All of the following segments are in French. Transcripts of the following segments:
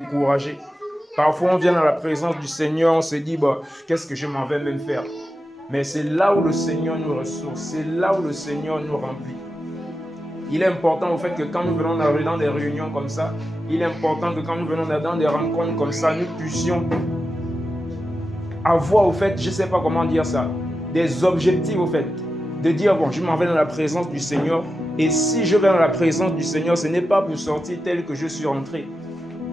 découragé. Parfois, on vient dans la présence du Seigneur, on se dit, bah, qu'est-ce que je m'en vais même faire? Mais c'est là où le Seigneur nous ressource, c'est là où le Seigneur nous remplit. Il est important au fait que quand nous venons dans des réunions comme ça, il est important que quand nous venons dans des rencontres comme ça, nous puissions avoir au fait, je ne sais pas comment dire ça, des objectifs au fait, de dire, bon, je m'en vais dans la présence du Seigneur, et si je vais dans la présence du Seigneur, ce n'est pas pour sortir tel que je suis rentré.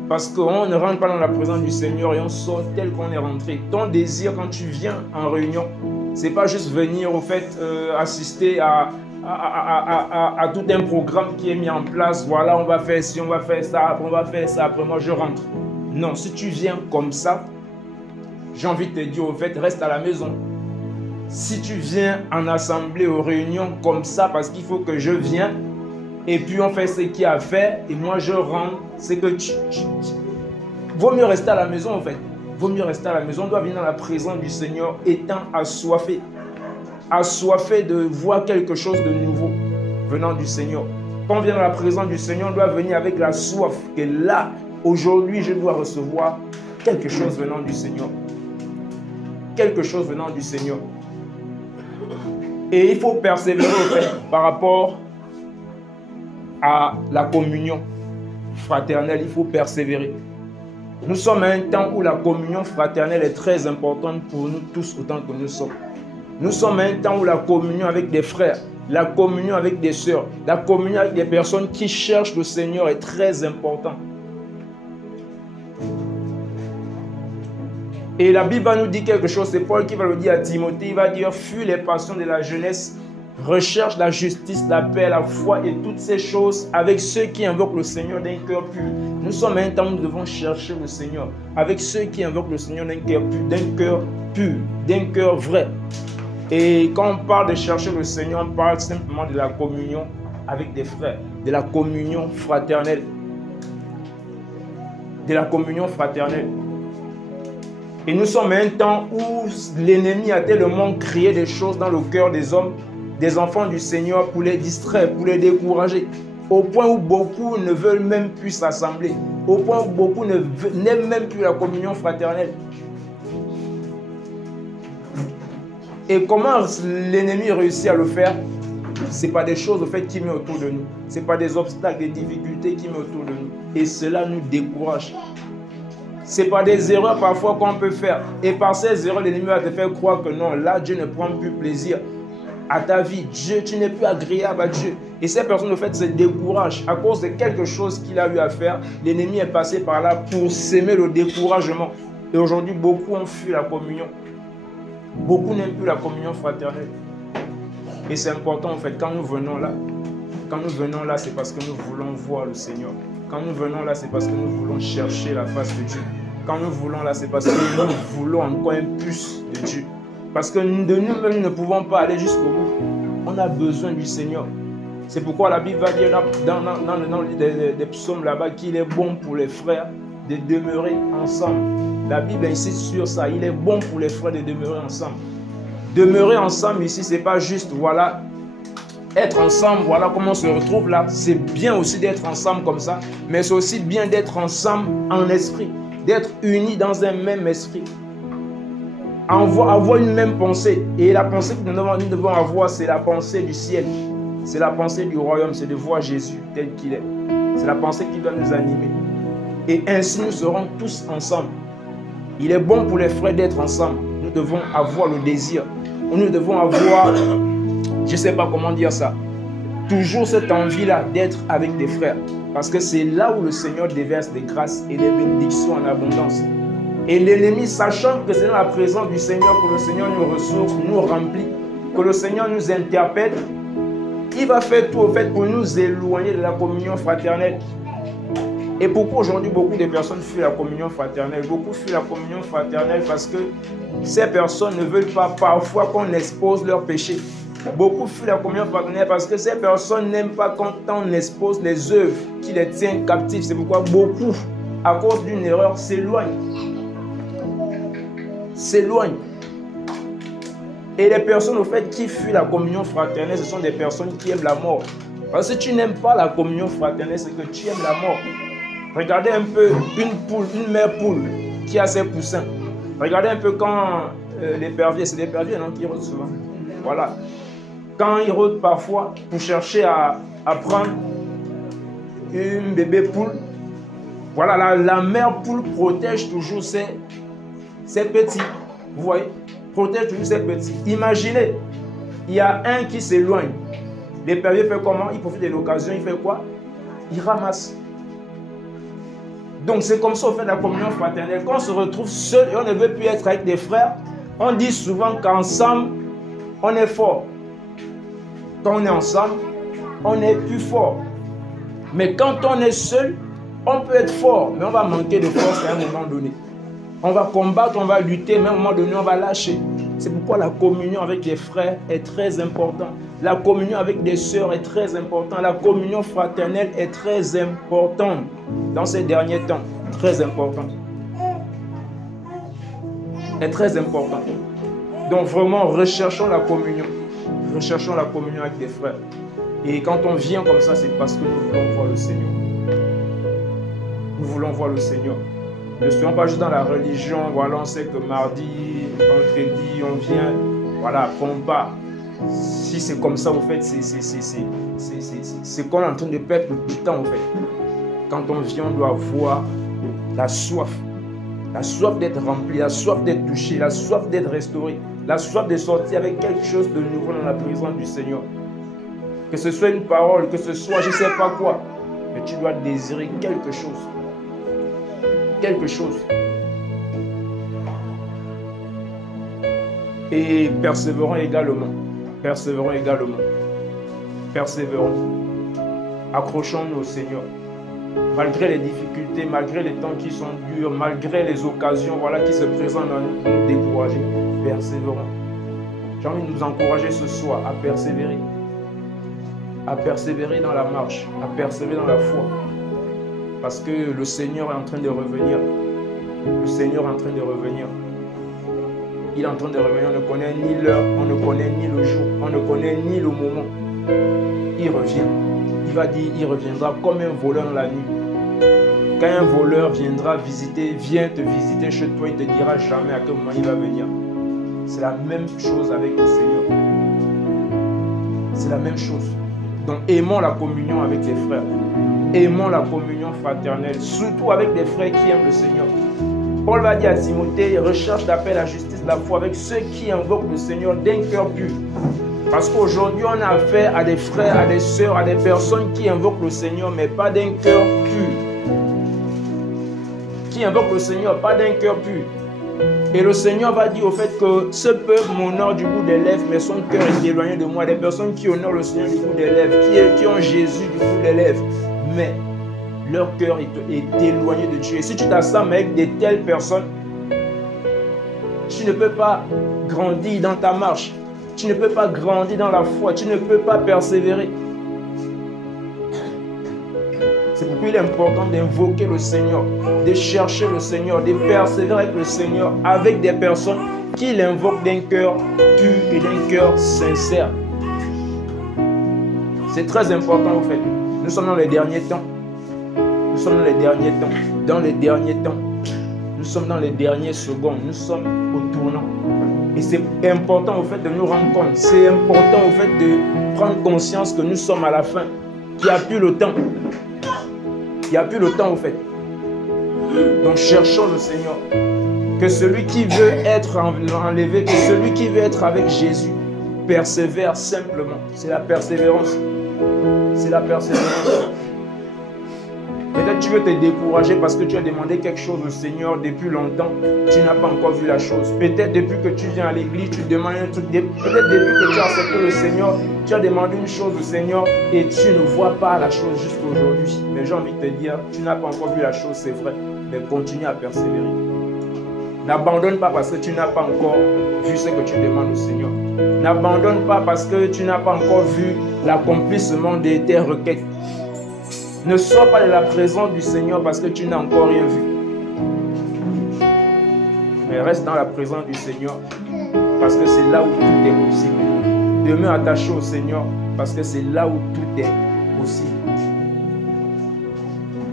Parce qu'on ne rentre pas dans la présence du Seigneur et on sort tel qu'on est rentré. Ton désir quand tu viens en réunion, ce n'est pas juste venir au fait assister à tout un programme qui est mis en place. Voilà, on va faire ci, on va faire ça, après on va faire ça, après moi je rentre. Non, si tu viens comme ça, j'ai envie de te dire au fait, reste à la maison. Si tu viens en assemblée, aux réunions comme ça, parce qu'il faut que je vienne, et puis on fait ce qu'il y a à faire, et moi je rentre, c'est que vaut mieux rester à la maison en fait. Vaut mieux rester à la maison. On doit venir dans la présence du Seigneur étant assoiffé. Assoiffé de voir quelque chose de nouveau venant du Seigneur. Quand on vient dans la présence du Seigneur, on doit venir avec la soif que là, aujourd'hui, je dois recevoir quelque chose venant du Seigneur. Quelque chose venant du Seigneur. Et il faut persévérer en fait, par rapport à la communion fraternelle, il faut persévérer. Nous sommes à un temps où la communion fraternelle est très importante pour nous tous autant que nous sommes. Nous sommes à un temps où la communion avec des frères, la communion avec des sœurs, la communion avec des personnes qui cherchent le Seigneur est très importante. Et la Bible va nous dire quelque chose, c'est Paul qui va le dire à Timothée, il va dire, fuis les passions de la jeunesse, recherche la justice, la paix, la foi et toutes ces choses avec ceux qui invoquent le Seigneur d'un cœur pur. Nous sommes à un temps où nous devons chercher le Seigneur avec ceux qui invoquent le Seigneur d'un cœur pur, d'un cœur vrai. Et quand on parle de chercher le Seigneur, on parle simplement de la communion avec des frères, de la communion fraternelle. De la communion fraternelle. Et nous sommes à un temps où l'ennemi a tellement créé des choses dans le cœur des hommes, des enfants du Seigneur pour les distraire, pour les décourager. Au point où beaucoup ne veulent même plus s'assembler. Au point où beaucoup n'aiment même plus la communion fraternelle. Et comment l'ennemi réussit à le faire? Ce n'est pas des choses au fait qui met autour de nous. Ce n'est pas des obstacles, des difficultés qui met autour de nous. Et cela nous décourage. Ce n'est pas des erreurs parfois qu'on peut faire. Et par ces erreurs, l'ennemi va te faire croire que non, là, Dieu ne prend plus plaisir à ta vie. Dieu, tu n'es plus agréable à Dieu. Et ces personnes, en fait, se découragent à cause de quelque chose qu'il a eu à faire. L'ennemi est passé par là pour s'aimer le découragement. Et aujourd'hui, beaucoup ont fui la communion. Beaucoup n'aiment plus la communion fraternelle. Et c'est important, en fait, quand nous venons là, c'est parce que nous voulons voir le Seigneur. Quand nous venons là, c'est parce que nous voulons chercher la face de Dieu. Quand nous voulons là, c'est parce que nous voulons encore un plus de Dieu. Parce que de nous-mêmes, nous ne pouvons pas aller jusqu'au bout. On a besoin du Seigneur. C'est pourquoi la Bible va dire dans le livre des psaumes là-bas qu'il est bon pour les frères de demeurer ensemble. La Bible insiste sur ça. Il est bon pour les frères de demeurer ensemble. Demeurer ensemble ici, ce n'est pas juste, voilà, être ensemble, voilà comment on se retrouve là. C'est bien aussi d'être ensemble comme ça, mais c'est aussi bien d'être ensemble en esprit, d'être unis dans un même esprit. Avoir une même pensée. Et la pensée que nous devons avoir, c'est la pensée du ciel. C'est la pensée du royaume, c'est de voir Jésus tel qu'il est. C'est la pensée qui doit nous animer. Et ainsi, nous serons tous ensemble. Il est bon pour les frères d'être ensemble. Nous devons avoir le désir. Nous devons avoir, je ne sais pas comment dire ça, toujours cette envie-là d'être avec des frères. Parce que c'est là où le Seigneur déverse des grâces et des bénédictions en abondance. Et l'ennemi, sachant que c'est dans la présence du Seigneur que le Seigneur nous ressource, nous remplit, que le Seigneur nous interpelle, il va faire tout au fait pour nous éloigner de la communion fraternelle. Et pourquoi aujourd'hui beaucoup de personnes fuient la communion fraternelle? Beaucoup fuient la communion fraternelle parce que ces personnes ne veulent pas parfois qu'on expose leurs péchés. Beaucoup fuient la communion fraternelle parce que ces personnes n'aiment pas quand on expose les œuvres qui les tiennent captifs. C'est pourquoi beaucoup, à cause d'une erreur, s'éloignent. Et les personnes au fait qui fuient la communion fraternelle, ce sont des personnes qui aiment la mort. Parce que si tu n'aimes pas la communion fraternelle, c'est que tu aimes la mort. Regardez un peu une mère poule qui a ses poussins. Regardez un peu quand l'épervier, c'est l'épervier non, qui rôde souvent. Voilà. Quand il rôde parfois pour chercher à prendre une bébé poule, voilà, la mère poule protège toujours ses petits. Vous voyez? Protège toujours ses petits. Imaginez, il y a un qui s'éloigne. L'épervier fait comment? Il profite de l'occasion, il fait quoi? Il ramasse. Donc c'est comme ça on fait la communion fraternelle. Quand on se retrouve seul et on ne veut plus être avec des frères, on dit souvent qu'ensemble, on est fort. Quand on est ensemble, on est plus fort. Mais quand on est seul, on peut être fort, mais on va manquer de force à un moment donné. On va combattre, on va lutter, mais à un moment donné, on va lâcher. C'est pourquoi la communion avec des frères est très importante. La communion avec des sœurs est très importante. La communion fraternelle est très importante dans ces derniers temps. Très importante. Est très importante. Donc vraiment, recherchons la communion. Recherchons la communion avec des frères. Et quand on vient comme ça, c'est parce que nous voulons voir le Seigneur. Nous voulons voir le Seigneur. Ne soyons pas juste dans la religion. Voilà, on sait que mardi, vendredi, on vient. Voilà, prends pas. Si c'est comme ça, en fait, c'est qu'on est en train de perdre le temps, en fait. Quand on vient, on doit voir la soif. La soif d'être rempli, la soif d'être touché, la soif d'être restauré, la soif de sortir avec quelque chose de nouveau dans la présence du Seigneur. Que ce soit une parole, que ce soit je ne sais pas quoi, mais tu dois désirer quelque chose. Quelque chose. Et persévérons également. Persévérons également. Persévérons. Accrochons-nous au Seigneur. Malgré les difficultés, malgré les temps qui sont durs, malgré les occasions qui se présentent à nous pour nous décourager, persévérons. J'ai envie de nous encourager ce soir à persévérer. À persévérer dans la marche, à persévérer dans la foi. Parce que le Seigneur est en train de revenir. Le Seigneur est en train de revenir. Il est en train de revenir. On ne connaît ni l'heure, on ne connaît ni le jour, on ne connaît ni le moment. Il revient. Il va dire, il reviendra comme un voleur dans la nuit. Quand un voleur vient te visiter chez toi, il ne te dira jamais à quel moment il va venir. C'est la même chose avec le Seigneur. C'est la même chose. Donc aimons la communion avec les frères. Aimons la communion fraternelle, surtout avec des frères qui aiment le Seigneur. Paul va dire à Timothée, recherche d'appel à la justice de la foi avec ceux qui invoquent le Seigneur d'un cœur pur. Parce qu'aujourd'hui, on a affaire à des frères, à des sœurs, à des personnes qui invoquent le Seigneur, mais pas d'un cœur pur. Qui invoquent le Seigneur, pas d'un cœur pur. Et le Seigneur va dire au fait que ce peuple m'honore du bout des lèvres, mais son cœur est éloigné de moi. Des personnes qui honorent le Seigneur du bout des lèvres, qui ont Jésus du bout des lèvres, mais leur cœur est éloigné de Dieu. Et si tu t'assembles avec de telles personnes, tu ne peux pas grandir dans ta marche. Tu ne peux pas grandir dans la foi. Tu ne peux pas persévérer. C'est pourquoi il est important d'invoquer le Seigneur, de chercher le Seigneur, de persévérer avec le Seigneur, avec des personnes qui l'invoquent d'un cœur pur et d'un cœur sincère. C'est très important en fait. Nous sommes dans les derniers temps. Nous sommes dans les derniers temps. Dans les derniers temps. Nous sommes dans les dernières secondes. Nous sommes au tournant. Et c'est important au fait de nous rendre compte. C'est important au fait de prendre conscience que nous sommes à la fin. Qu'il n'y a plus le temps. Il n'y a plus le temps au fait. Donc cherchons le Seigneur. Que celui qui veut être enlevé, que celui qui veut être avec Jésus, persévère simplement. C'est la persévérance. C'est la persévérance. Peut-être tu veux te décourager parce que tu as demandé quelque chose au Seigneur depuis longtemps. Tu n'as pas encore vu la chose. Peut-être depuis que tu viens à l'église, tu demandes un truc. Peut-être depuis que tu as accepté le Seigneur, tu as demandé une chose au Seigneur et tu ne vois pas la chose jusqu'à aujourd'hui. Mais j'ai envie de te dire, tu n'as pas encore vu la chose, c'est vrai. Mais continue à persévérer. N'abandonne pas parce que tu n'as pas encore vu ce que tu demandes au Seigneur. N'abandonne pas parce que tu n'as pas encore vu l'accomplissement de tes requêtes. Ne sors pas de la présence du Seigneur parce que tu n'as encore rien vu. Mais reste dans la présence du Seigneur parce que c'est là où tout est possible. Demeure attaché au Seigneur parce que c'est là où tout est possible.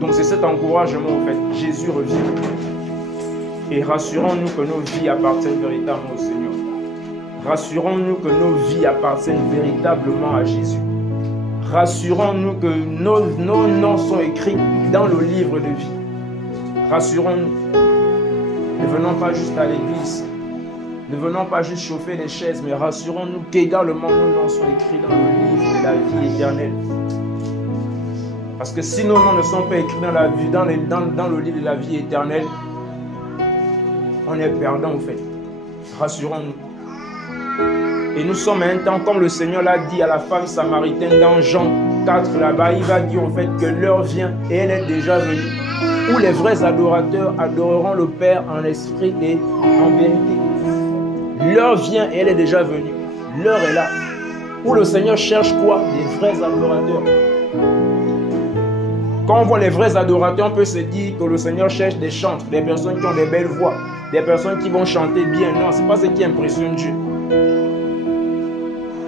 Donc c'est cet encouragement en fait. Jésus revient. Et rassurons-nous que nos vies appartiennent véritablement au Seigneur. Rassurons-nous que nos vies appartiennent véritablement à Jésus. Rassurons-nous que nos noms sont écrits dans le livre de vie. Rassurons-nous. Ne venons pas juste à l'église. Ne venons pas juste chauffer les chaises, mais rassurons-nous qu'également nos noms sont écrits dans le livre de la vie éternelle. Parce que si nos noms ne sont pas écrits dans le livre de la vie éternelle, on est perdant en fait. Rassurons-nous. Et nous sommes à un temps, comme le Seigneur l'a dit à la femme samaritaine dans Jean 4 là-bas, il va dire en fait que l'heure vient et elle est déjà venue, où les vrais adorateurs adoreront le Père en esprit et en vérité. L'heure vient et elle est déjà venue. L'heure est là. Où le Seigneur cherche quoi? Des vrais adorateurs. Quand on voit les vrais adorateurs, on peut se dire que le Seigneur cherche des chantres, des personnes qui ont des belles voix, des personnes qui vont chanter bien. Non, ce n'est pas ce qui impressionne Dieu.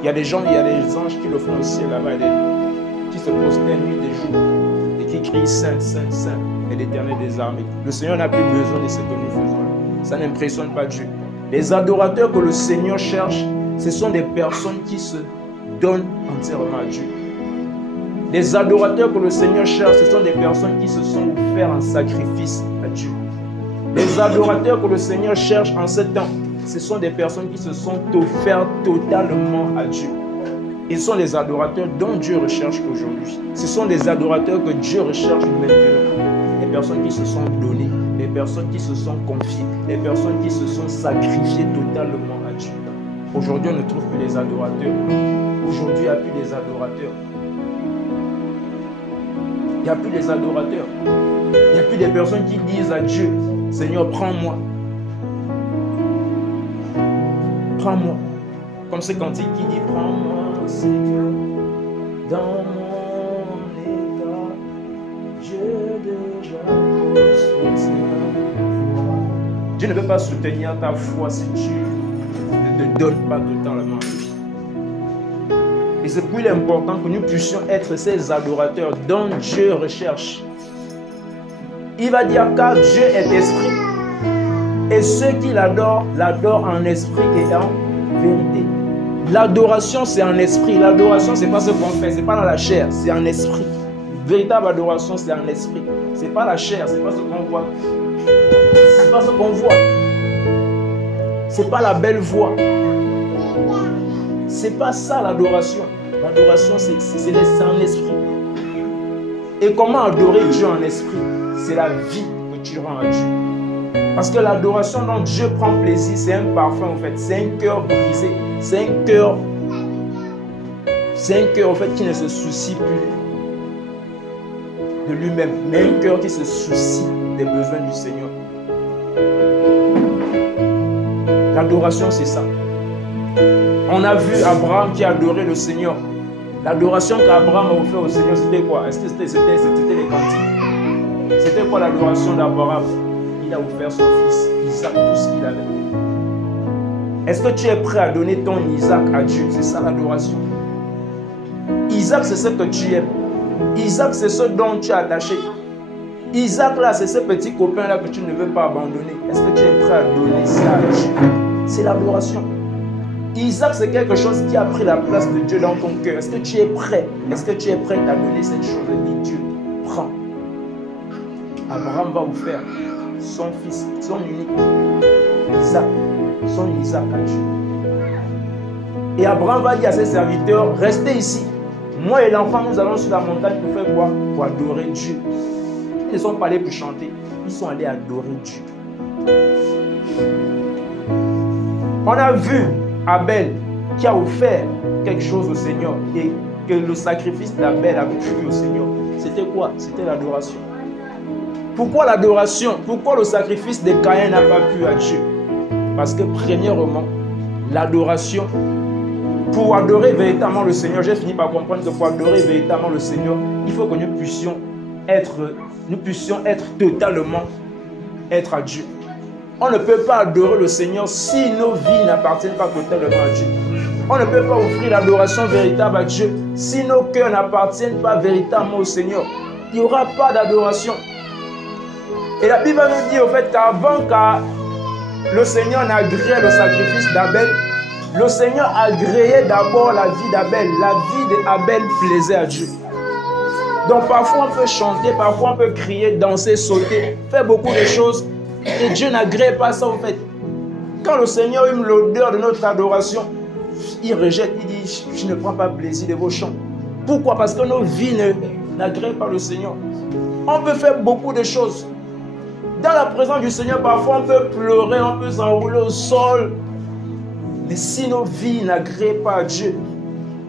Il y a des gens, il y a des anges qui le font aussi là-bas, qui se prosternent nuit et jour et qui crient Saint, Saint, Saint et l'Éternel des armées. Le Seigneur n'a plus besoin de ce que nous faisons. Ça n'impressionne pas Dieu. Les adorateurs que le Seigneur cherche, ce sont des personnes qui se donnent entièrement à Dieu. Les adorateurs que le Seigneur cherche, ce sont des personnes qui se sont offerts en sacrifice à Dieu. Les adorateurs que le Seigneur cherche en ce temps, ce sont des personnes qui se sont offertes totalement à Dieu. Ils sont les adorateurs dont Dieu recherche aujourd'hui. Ce sont des adorateurs que Dieu recherche maintenant. Les personnes qui se sont données, les personnes qui se sont confiées, les personnes qui se sont sacrifiées totalement à Dieu. Aujourd'hui, on ne trouve plus les adorateurs. Aujourd'hui, il n'y a plus les adorateurs. Il n'y a plus les adorateurs. Il n'y a plus des personnes qui disent à Dieu, Seigneur, prends-moi. Prends-moi. Comme ce cantique qui dit, prends-moi, Seigneur, dans mon état, j'ai déjà soutenu. Dieu ne peut pas soutenir ta foi si tu ne te donnes pas totalement à lui. Et c'est pour important que nous puissions être ces adorateurs dont Dieu recherche. Il va dire car Dieu est esprit. Et ceux qui l'adorent, l'adorent en esprit et en vérité. L'adoration, c'est en esprit. L'adoration, ce n'est pas ce qu'on fait, ce n'est pas dans la chair, c'est en esprit. Véritable adoration, c'est en esprit. Ce n'est pas la chair, ce n'est pas ce qu'on voit. Ce n'est pas ce qu'on voit. Ce n'est pas la belle voix. Ce n'est pas ça l'adoration. L'adoration, c'est en esprit. Et comment adorer Dieu en esprit? C'est la vie que tu rends à Dieu. Parce que l'adoration dont Dieu prend plaisir, c'est un parfum en fait. C'est un cœur brisé. C'est un cœur en fait qui ne se soucie plus de lui-même. Mais un cœur qui se soucie des besoins du Seigneur. L'adoration, c'est ça. On a vu Abraham qui adorait le Seigneur. L'adoration qu'Abraham a offert au Seigneur, c'était quoi? Est-ce que c'était les cantiques? C'était quoi l'adoration d'Abraham? Il a offert son fils, Isaac, tout ce qu'il avait. Est-ce que tu es prêt à donner ton Isaac à Dieu? C'est ça l'adoration. Isaac, c'est ce que tu aimes. Isaac, c'est ce dont tu es attaché. Isaac, là, c'est ce petit copain-là que tu ne veux pas abandonner. Est-ce que tu es prêt à donner ça à Dieu? C'est l'adoration. Isaac, c'est quelque chose qui a pris la place de Dieu dans ton cœur. Est-ce que tu es prêt? Est-ce que tu es prêt à donner cette chose? Dis Dieu, prends. Abraham va vous faire son fils, son unique, Isaac, son Isaac à Dieu. Et Abraham va dire à ses serviteurs, restez ici. Moi et l'enfant, nous allons sur la montagne pour faire quoi? Pour adorer Dieu. Ils ne sont pas allés pour chanter, ils sont allés adorer Dieu. On a vu Abel qui a offert quelque chose au Seigneur et que le sacrifice d'Abel a plu au Seigneur. C'était quoi? C'était l'adoration. Pourquoi l'adoration? Pourquoi le sacrifice de Caïn n'a pas plu à Dieu? Parce que premièrement, l'adoration, pour adorer véritablement le Seigneur, j'ai fini par comprendre que pour adorer véritablement le Seigneur, il faut que nous puissions être totalement à Dieu. On ne peut pas adorer le Seigneur si nos vies n'appartiennent pas totalement à Dieu. On ne peut pas offrir l'adoration véritable à Dieu si nos cœurs n'appartiennent pas véritablement au Seigneur. il n'y aura pas d'adoration. Et la Bible nous dit au fait qu'avant que le Seigneur n'agréait le sacrifice d'Abel, le Seigneur agréait d'abord la vie d'Abel. La vie d'Abel plaisait à Dieu. Donc parfois on peut chanter, parfois on peut crier, danser, sauter, faire beaucoup de choses. Et Dieu n'agrée pas ça au fait. Quand le Seigneur aime l'odeur de notre adoration, il rejette, il dit, je ne prends pas plaisir de vos chants. Pourquoi? Parce que nos vies n'agréent pas le Seigneur. On peut faire beaucoup de choses. Dans la présence du Seigneur, parfois on peut pleurer, on peut s'enrouler au sol. Mais si nos vies n'agréent pas à Dieu,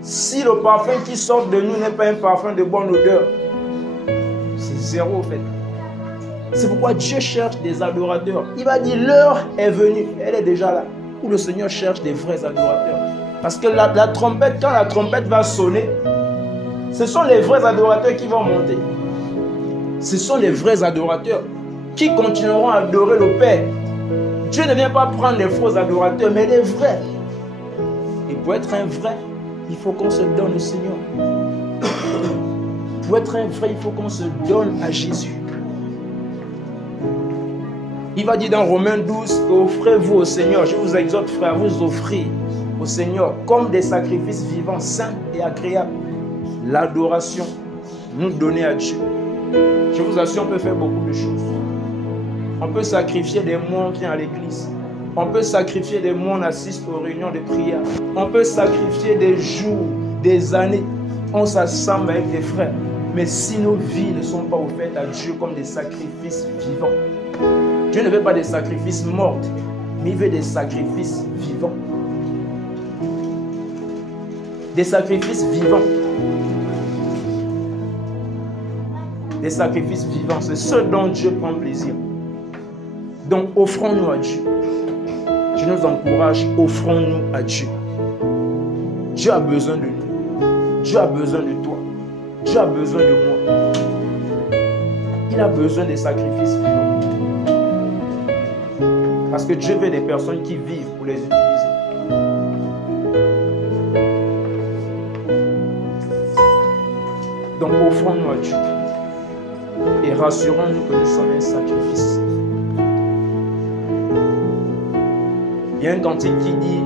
si le parfum qui sort de nous n'est pas un parfum de bonne odeur, c'est zéro en fait. C'est pourquoi Dieu cherche des adorateurs. Il va dire, l'heure est venue, elle est déjà là, où le Seigneur cherche des vrais adorateurs. Parce que la trompette, quand la trompette va sonner, ce sont les vrais adorateurs qui vont monter. Ce sont les vrais adorateurs qui continueront à adorer le Père. Dieu ne vient pas prendre les faux adorateurs, mais les vrais. Et pour être un vrai, il faut qu'on se donne au Seigneur. Pour être un vrai, il faut qu'on se donne à Jésus. Il va dire dans Romains 12, offrez-vous au Seigneur. Je vous exhorte, frère, à vous offrir au Seigneur comme des sacrifices vivants, saints et agréables. L'adoration, nous donner à Dieu. Je vous assure, on peut faire beaucoup de choses. On peut sacrifier des mois, on vient à l'église. On peut sacrifier des mois, on assiste aux réunions de prière. On peut sacrifier des jours, des années. On s'assemble avec des frères. Mais si nos vies ne sont pas offertes à Dieu comme des sacrifices vivants, Dieu ne veut pas des sacrifices morts, mais il veut des sacrifices vivants. Des sacrifices vivants. Des sacrifices vivants, c'est ce dont Dieu prend plaisir. Donc offrons-nous à Dieu. Je nous encourage, offrons-nous à Dieu. Dieu a besoin de nous. Dieu a besoin de toi. Dieu a besoin de moi. Il a besoin des sacrifices vivants. Parce que Dieu veut des personnes qui vivent pour les utiliser. Donc offrons-nous à Dieu. Et rassurons-nous que nous sommes un sacrifice. Il y a un cantique qui dit,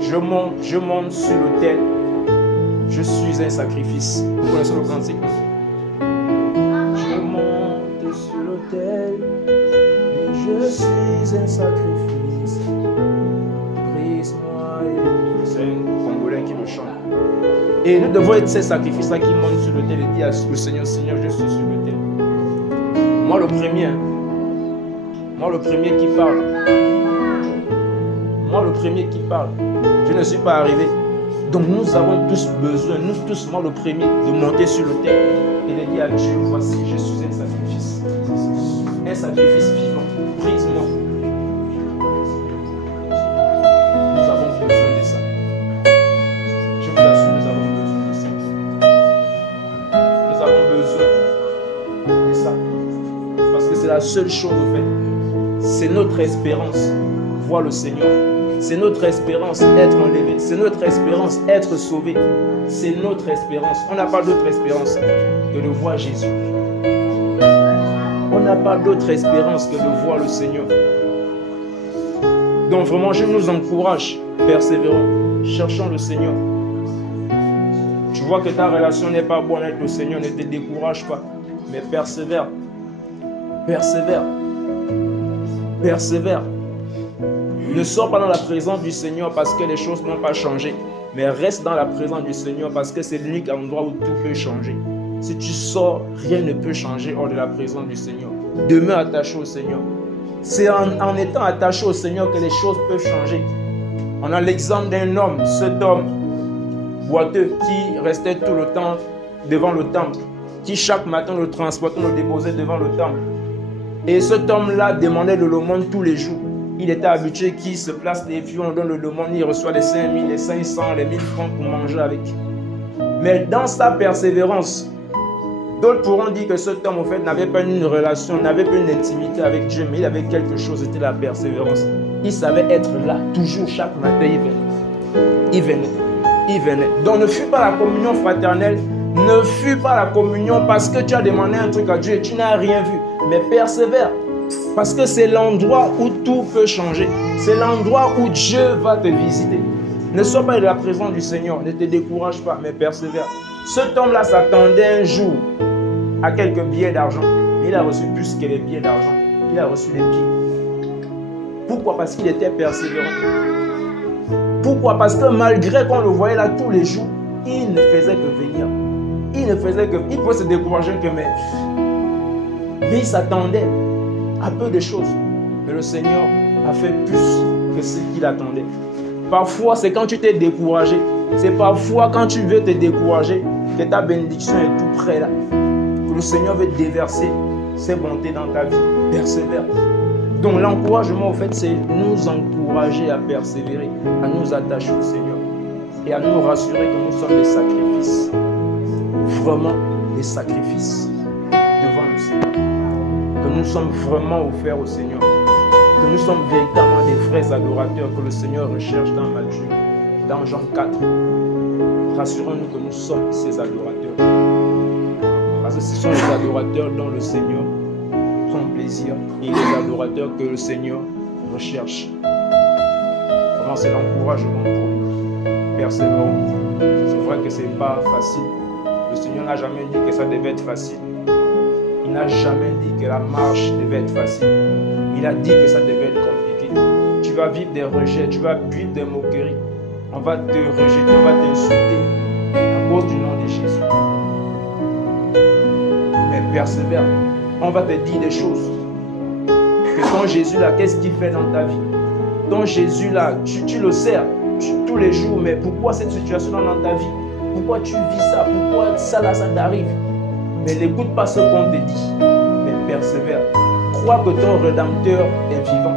je monte sur l'autel, je suis un sacrifice. Vous connaissez le cantique? Je monte sur l'autel, et je suis un sacrifice. Brise-moi. C'est un Congolais qui me chante. Et nous devons être ces sacrifices-là qui montent sur l'autel et dire au Seigneur, Seigneur, je suis sur l'autel. Moi le premier qui parle. Moi le premier qui parle. Je ne suis pas arrivé. Donc nous avons tous besoin, nous tous, moi le premier, de monter sur l'autel et de dire à Dieu, voici, je suis un sacrifice. Un sacrifice vivant. Brise-moi. Nous avons besoin de ça. Je vous assure, nous avons besoin de ça. Nous avons besoin de ça. Parce que c'est la seule chose, au fait. C'est notre espérance, voir le Seigneur. C'est notre espérance être enlevé. C'est notre espérance être sauvé. C'est notre espérance. On n'a pas d'autre espérance que de voir Jésus. On n'a pas d'autre espérance que de voir le Seigneur. Donc vraiment, je nous encourage. Persévérons. Cherchons le Seigneur. Tu vois que ta relation n'est pas bonne avec le Seigneur. Ne te décourage pas. Mais persévère. Persévère. Persévère. Ne sors pas dans la présence du Seigneur parce que les choses n'ont pas changé. Mais reste dans la présence du Seigneur parce que c'est l'unique endroit où tout peut changer. Si tu sors, rien ne peut changer hors de la présence du Seigneur. Demeure attaché au Seigneur. C'est en étant attaché au Seigneur que les choses peuvent changer. On a l'exemple d'un homme, cet homme boiteux qui restait tout le temps devant le temple. Qui chaque matin le transportait, le déposait devant le temple. Et cet homme-là demandait de l'aumône tous les jours. Il était habitué qu'il se place des vieux, on donne le l'aumône, il reçoit les 5 000, les 500, les 1000 francs pour manger avec. Mais dans sa persévérance, d'autres pourront dire que cet homme, au fait, n'avait pas une relation, n'avait pas une intimité avec Dieu, mais il avait quelque chose, c'était la persévérance. Il savait être là, toujours, chaque matin, il venait. Il venait. Il venait. Donc ne fut pas la communion fraternelle Ne fuis pas la communion parce que tu as demandé un truc à Dieu et tu n'as rien vu. Mais persévère. Parce que c'est l'endroit où tout peut changer. C'est l'endroit où Dieu va te visiter. Ne sois pas de la présence du Seigneur. Ne te décourage pas, mais persévère. Cet homme-là s'attendait un jour à quelques billets d'argent. Il a reçu plus que les billets d'argent. Il a reçu les billets. Pourquoi? Parce qu'il était persévérant. Pourquoi? Parce que malgré qu'on le voyait là tous les jours, il ne faisait que venir. Il pouvait se décourager que mais il s'attendait à peu de choses. Mais le Seigneur a fait plus que ce qu'il attendait. Parfois, c'est quand tu t'es découragé. C'est parfois quand tu veux te décourager que ta bénédiction est tout près là. Que le Seigneur veut déverser ses bontés dans ta vie. Persévère. Donc l'encouragement, au fait, c'est nous encourager à persévérer, à nous attacher au Seigneur et à nous rassurer que nous sommes des sacrifices. Vraiment des sacrifices devant le Seigneur. Que nous sommes vraiment offerts au Seigneur. Que nous sommes véritablement des vrais adorateurs que le Seigneur recherche dans Matthieu, dans Jean 4. Rassurons-nous que nous sommes ces adorateurs. Parce que ce sont les adorateurs dont le Seigneur prend plaisir et les adorateurs que le Seigneur recherche. Vraiment, c'est l'encouragement pour nous. Persévérons. C'est vrai que ce n'est pas facile. Le Seigneur n'a jamais dit que ça devait être facile. Il n'a jamais dit que la marche devait être facile. Il a dit que ça devait être compliqué. Tu vas vivre des rejets, tu vas vivre des moqueries. On va te rejeter, on va t'insulter à cause du nom de Jésus. Mais persévère. On va te dire des choses. Que ton Jésus là, qu'est-ce qu'il fait dans ta vie? Ton Jésus là, tu le sers tous les jours, mais pourquoi cette situation dans ta vie? Pourquoi tu vis ça? Pourquoi ça là, ça t'arrive? Mais n'écoute pas ce qu'on te dit, mais persévère. Crois que ton Rédempteur est vivant.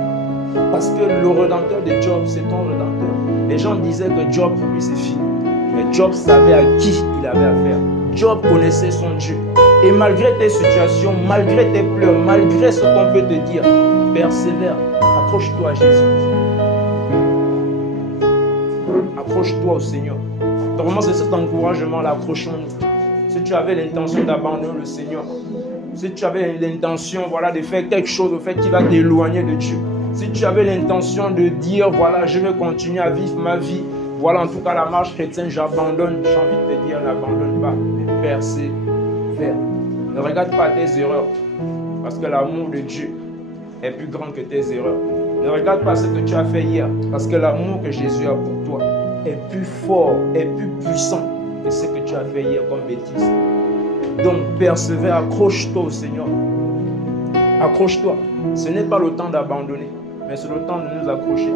Parce que le Rédempteur de Job, c'est ton Rédempteur. Les gens disaient que Job, pour lui, c'est fini. Mais Job savait à qui il avait affaire. Job connaissait son Dieu. Et malgré tes situations, malgré tes pleurs, malgré ce qu'on peut te dire, persévère. Accroche-toi à Jésus. Accroche-toi au Seigneur. Donc, vraiment, c'est cet encouragement-là. Accrochons-nous. Si tu avais l'intention d'abandonner le Seigneur, si tu avais l'intention voilà, de faire quelque chose au fait qui va t'éloigner de Dieu, si tu avais l'intention de dire voilà, je vais continuer à vivre ma vie, voilà en tout cas la marche chrétienne, j'abandonne, j'ai envie de te dire, n'abandonne pas, mais persévère. Ne regarde pas tes erreurs, parce que l'amour de Dieu est plus grand que tes erreurs. Ne regarde pas ce que tu as fait hier, parce que l'amour que Jésus a pour toi est plus fort, est plus puissant que ce que tu as fait hier comme bêtise. Donc persévère, accroche-toi au Seigneur. Accroche-toi. Ce n'est pas le temps d'abandonner, mais c'est le temps de nous accrocher.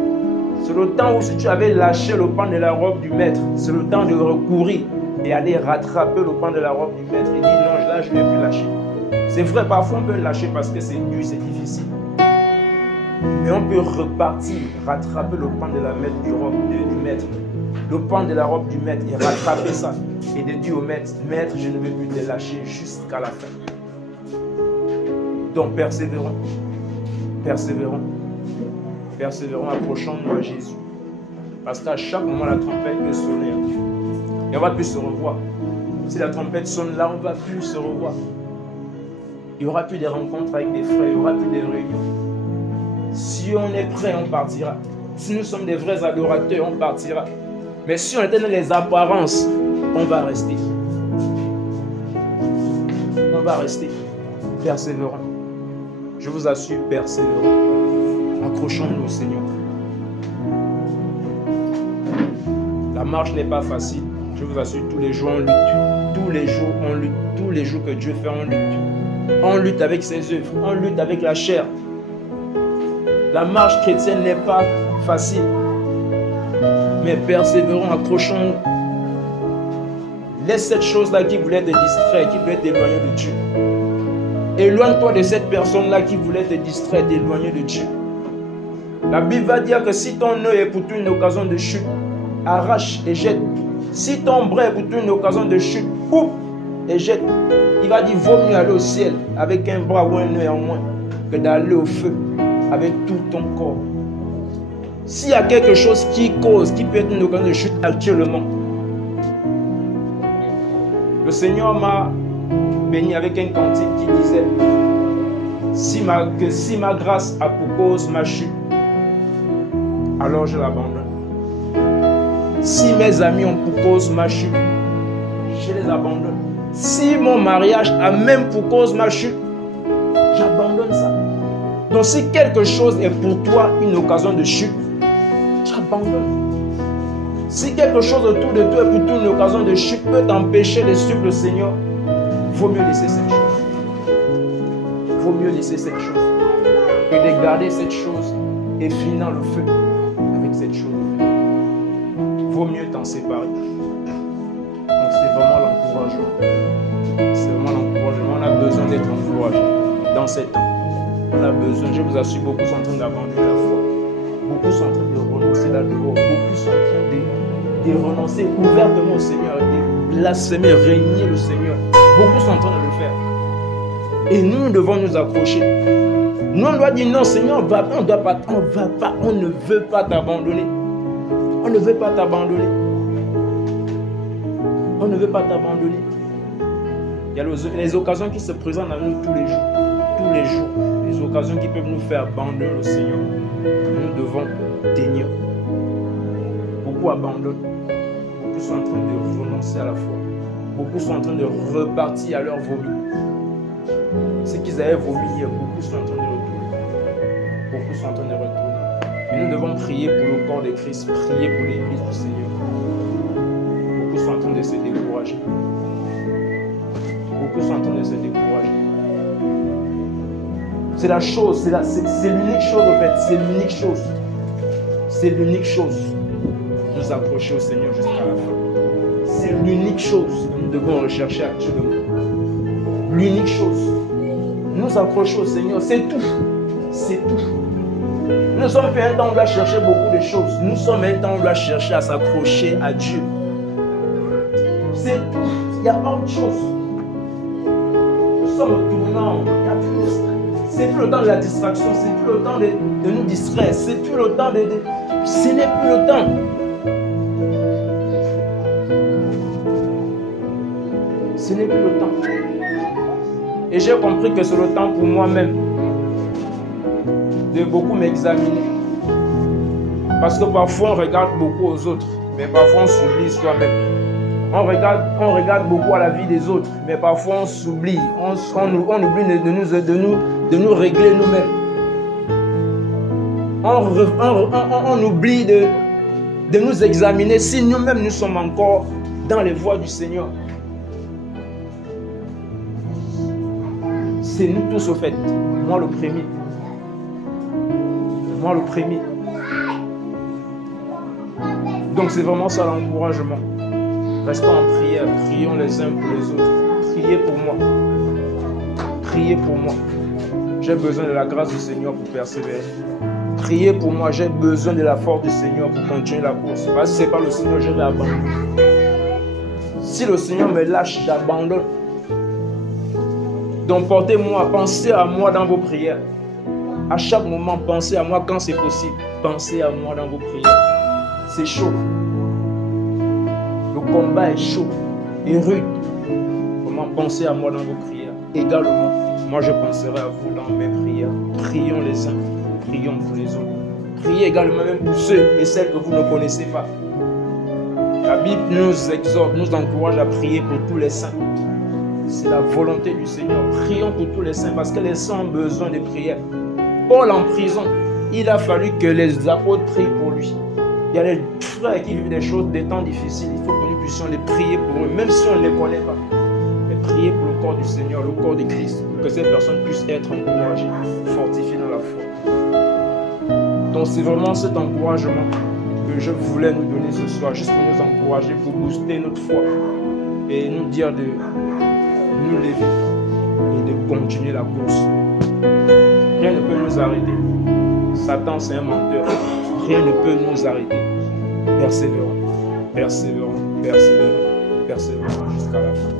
C'est le temps où si tu avais lâché le pan de la robe du maître, c'est le temps de recourir et aller rattraper le pan de la robe du maître et dire non, là je ne vais plus lâcher. C'est vrai, parfois on peut lâcher parce que c'est dur, c'est difficile. Mais on peut repartir, rattraper le pan de la maître du maître. Le pan de la robe du maître et rattraper ça et de dire au maître, maître, je ne vais plus te lâcher jusqu'à la fin. Donc persévérons, persévérons, persévérons, approchons-nous à Jésus. Parce qu'à chaque moment la trompette peut sonner et on va plus se revoir. Si la trompette sonne là, on ne va plus se revoir. Il n'y aura plus des rencontres avec des frères, il n'y aura plus des réunions. Si on est prêt, on partira. Si nous sommes des vrais adorateurs, on partira. Mais si on était dans les apparences, on va rester. On va rester. Persévérons. Je vous assure, persévérons. Accrochons-nous au Seigneur. La marche n'est pas facile. Je vous assure, tous les jours on lutte. Tous les jours on lutte. Tous les jours que Dieu fait, on lutte. On lutte avec ses œuvres. On lutte avec la chair. La marche chrétienne n'est pas facile. Mais persévérons, accrochons-nous. Laisse cette chose-là qui voulait te distraire, qui voulait t'éloigner de Dieu. Éloigne-toi de cette personne-là qui voulait te distraire, t'éloigner de Dieu. La Bible va dire que si ton œil est pour toi une occasion de chute, arrache et jette. Si ton bras est pour toi une occasion de chute, coupe et jette. Il va dire, vaut mieux aller au ciel avec un bras ou un œil en moins que d'aller au feu avec tout ton corps. S'il y a quelque chose qui cause, qui peut être une occasion de chute actuellement, Le Seigneur m'a béni avec un cantique qui disait que si ma grâce a pour cause ma chute, alors je l'abandonne. Si mes amis ont pour cause ma chute, je les abandonne. Si mon mariage a même pour cause ma chute, j'abandonne ça. Donc si quelque chose est pour toi une occasion de chute, j'abandonne. Si quelque chose autour de toi est pour toi une occasion de chute, peut t'empêcher de suivre le Seigneur, vaut mieux laisser cette chose. Vaut mieux laisser cette chose que de garder cette chose et finir dans le feu avec cette chose. Vaut mieux t'en séparer. Donc c'est vraiment l'encouragement. C'est vraiment l'encouragement. On a besoin d'être encouragé dans ces temps. On a besoin, je vous assure, beaucoup sont en train d'abandonner la foi. Beaucoup sont en train de renoncer là-dehors. Beaucoup sont en train de renoncer ouvertement au Seigneur, de blasphémer, régner le Seigneur. Beaucoup sont en train de le faire. Et nous devons nous accrocher. Nous, on doit dire non, Seigneur, on ne veut pas t'abandonner. On ne veut pas t'abandonner. On ne veut pas t'abandonner. Il y a les occasions qui se présentent à nous tous les jours. Tous les jours. Les occasions qui peuvent nous faire abandonner le Seigneur. Nous devons tenir. Beaucoup abandonnent. Beaucoup sont en train de renoncer à la foi. Beaucoup sont en train de repartir à leur vomi. Ce qu'ils avaient vomi hier, beaucoup sont en train de retourner. Beaucoup sont en train de retourner. Et nous devons prier pour le corps de Christ, prier pour l'église du Seigneur. Beaucoup sont en train de se décourager. Beaucoup sont en train de se décourager. C'est la chose, c'est l'unique chose en fait, c'est l'unique chose. C'est l'unique chose. Nous accrocher au Seigneur jusqu'à la fin. C'est l'unique chose que nous devons rechercher actuellement. L'unique chose. Nous accrocher au Seigneur, c'est tout. C'est tout. Nous sommes fait un temps où on doit chercher beaucoup de choses. Nous sommes un temps où on doit chercher à s'accrocher à Dieu. C'est tout. Il y a autre chose. Nous sommes tournants. C'est plus le temps de la distraction. C'est plus le temps de nous distraire. C'est plus le temps de... Ce n'est plus le temps. Ce n'est plus le temps. Et j'ai compris que c'est le temps pour moi-même de beaucoup m'examiner. Parce que parfois on regarde beaucoup aux autres, mais parfois on s'oublie soi-même. On regarde beaucoup à la vie des autres, mais parfois on s'oublie. On oublie de nous régler nous-mêmes. On oublie de nous examiner si nous-mêmes nous sommes encore dans les voies du Seigneur. C'est nous tous au fait. Moi le premier. Moi le premier. Donc c'est vraiment ça l'encouragement. Restons en prière. Prions les uns pour les autres. Priez pour moi. Priez pour moi. J'ai besoin de la grâce du Seigneur pour persévérer. Priez pour moi. J'ai besoin de la force du Seigneur pour continuer la course. Parce que ce n'est pas le Seigneur, je vais abandonner. Si le Seigneur me lâche, j'abandonne. Donc portez-moi, pensez à moi dans vos prières. À chaque moment, pensez à moi quand c'est possible. Pensez à moi dans vos prières. C'est chaud. Le combat est chaud et rude. Comment pensez à moi dans vos prières. Également, moi je penserai à vous dans mes prières. Prions les uns, prions pour les autres. Priez également même pour ceux et celles que vous ne connaissez pas. La Bible nous exhorte, nous encourage à prier pour tous les saints. C'est la volonté du Seigneur. Prions pour tous les saints parce que les saints ont besoin de prières. Paul en prison, il a fallu que les apôtres prient pour lui. Il y a des frères qui vivent des choses, des temps difficiles. Il faut que nous puissions les prier pour eux, même si on ne les connaît pas. Mais prier pour le corps du Seigneur, le corps de Christ, pour que ces personnes puissent être encouragées, fortifiées dans la foi. Donc c'est vraiment cet encouragement que je voulais nous donner ce soir, juste pour nous encourager, pour booster notre foi et nous dire de nous lever et de continuer la course. Rien ne peut nous arrêter. Satan, c'est un menteur. Rien ne peut nous arrêter. Persévérons, persévérons, persévérons, persévérons jusqu'à la fin.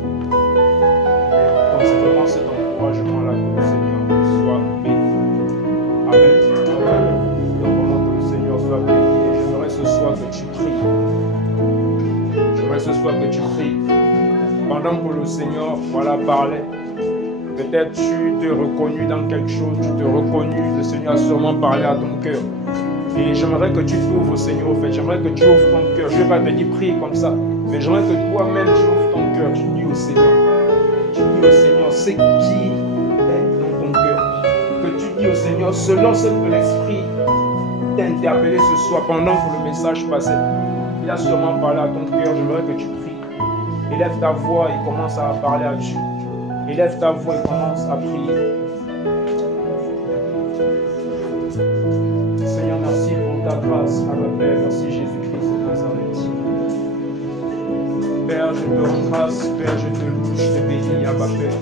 Donc c'est vraiment cet encouragement-là que le Seigneur soit béni. Amen. Amen. Donc vraiment que le Seigneur soit béni. Et j'aimerais ce soir que tu pries. J'aimerais ce soir que tu pries. pendant que le Seigneur, voilà, parlait, peut-être tu t'es reconnu dans quelque chose, tu t'es reconnu, le Seigneur a sûrement parlé à ton cœur. Et j'aimerais que tu t'ouvres au Seigneur, au fait. J'aimerais que tu ouvres ton cœur. Je ne vais pas te dire prie comme ça, mais j'aimerais que toi-même tu ouvres ton cœur. Tu dis au Seigneur. Tu dis au Seigneur ce qui est dans ton cœur. Que tu dis au Seigneur selon ce que l'Esprit t'a interpellé ce soir pendant que le message passait. Il a sûrement parlé à ton cœur. J'aimerais que tu pries. Élève ta voix et commence à parler à Dieu. Élève ta voix et commence à prier. Seigneur, merci pour ta grâce, à notre Père. Merci Jésus-Christ de Nazareth. Père, je te rends grâce. Père, je te loue, je te bénis, Abba Père.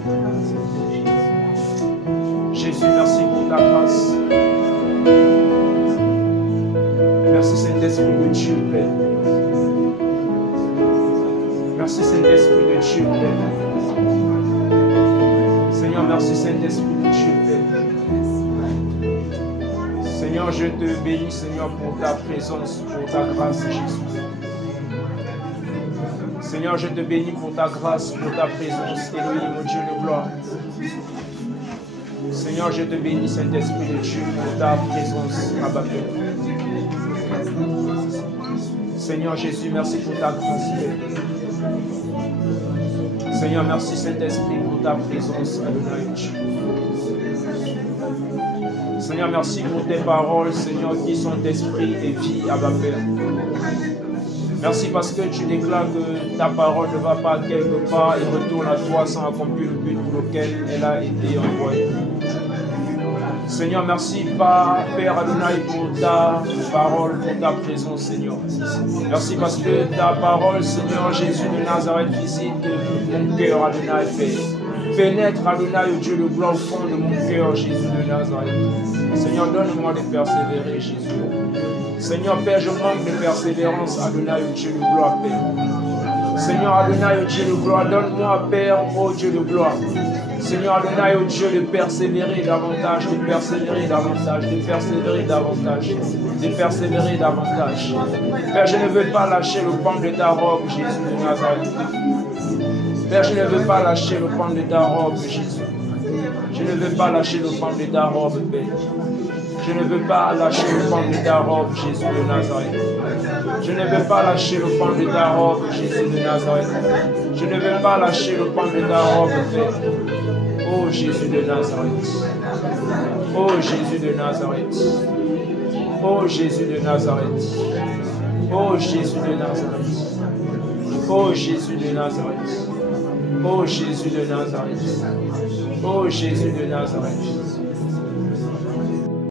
Jésus, merci pour ta grâce. Merci Saint-Esprit de Dieu, Père. Merci Saint-Esprit de Dieu, Père. Seigneur, merci Saint-Esprit de Dieu, Père. Seigneur, je te bénis, Seigneur, pour ta présence, pour ta grâce, Jésus. Seigneur, je te bénis pour ta grâce, pour ta présence, Elohim, mon Dieu de gloire. Seigneur, je te bénis, Saint-Esprit de Dieu, pour ta présence, Abba Père. Seigneur Jésus, merci pour ta grâce, Père. Seigneur, merci Saint-Esprit pour ta présence, Adonai. Seigneur, merci pour tes paroles, Seigneur, qui sont esprit et vie, Abba Père. Merci parce que tu déclares que ta parole ne va pas quelque part et retourne à toi sans accomplir le but pour lequel elle a été envoyée. Seigneur, merci, Père Adonai, pour ta parole, pour ta présence, Seigneur. Merci parce que ta parole, Seigneur Jésus de Nazareth, visite mon cœur, Adonai, Père. Pénètre, Adonai, au Dieu de gloire, au fond de mon cœur, Jésus de Nazareth. Seigneur, donne-moi de persévérer, Jésus. Seigneur, Père, je manque de persévérance, Adonai, au Dieu de gloire, Père. Seigneur, Adonai, au Dieu de gloire, donne-moi, Père, ô Dieu de gloire. Seigneur Adonai, au Dieu, de persévérer davantage, de persévérer davantage, de persévérer davantage, de persévérer davantage. Père, je ne veux pas lâcher le pan de ta robe, Jésus de Nazareth. Père, je ne veux pas lâcher le pan de ta robe, Jésus. Je ne veux pas lâcher le pan de ta robe, Père. Je ne veux pas lâcher le pan de ta robe, Jésus de Nazareth. Je ne veux pas lâcher le pan de ta robe, Jésus de Nazareth. Je ne veux pas lâcher le pan de ta robe, Père. Oh Jésus de Nazareth. Oh Jésus de Nazareth. Oh Jésus de Nazareth. Oh Jésus de Nazareth. Oh Jésus de Nazareth. Oh Jésus de Nazareth. Oh Jésus de Nazareth.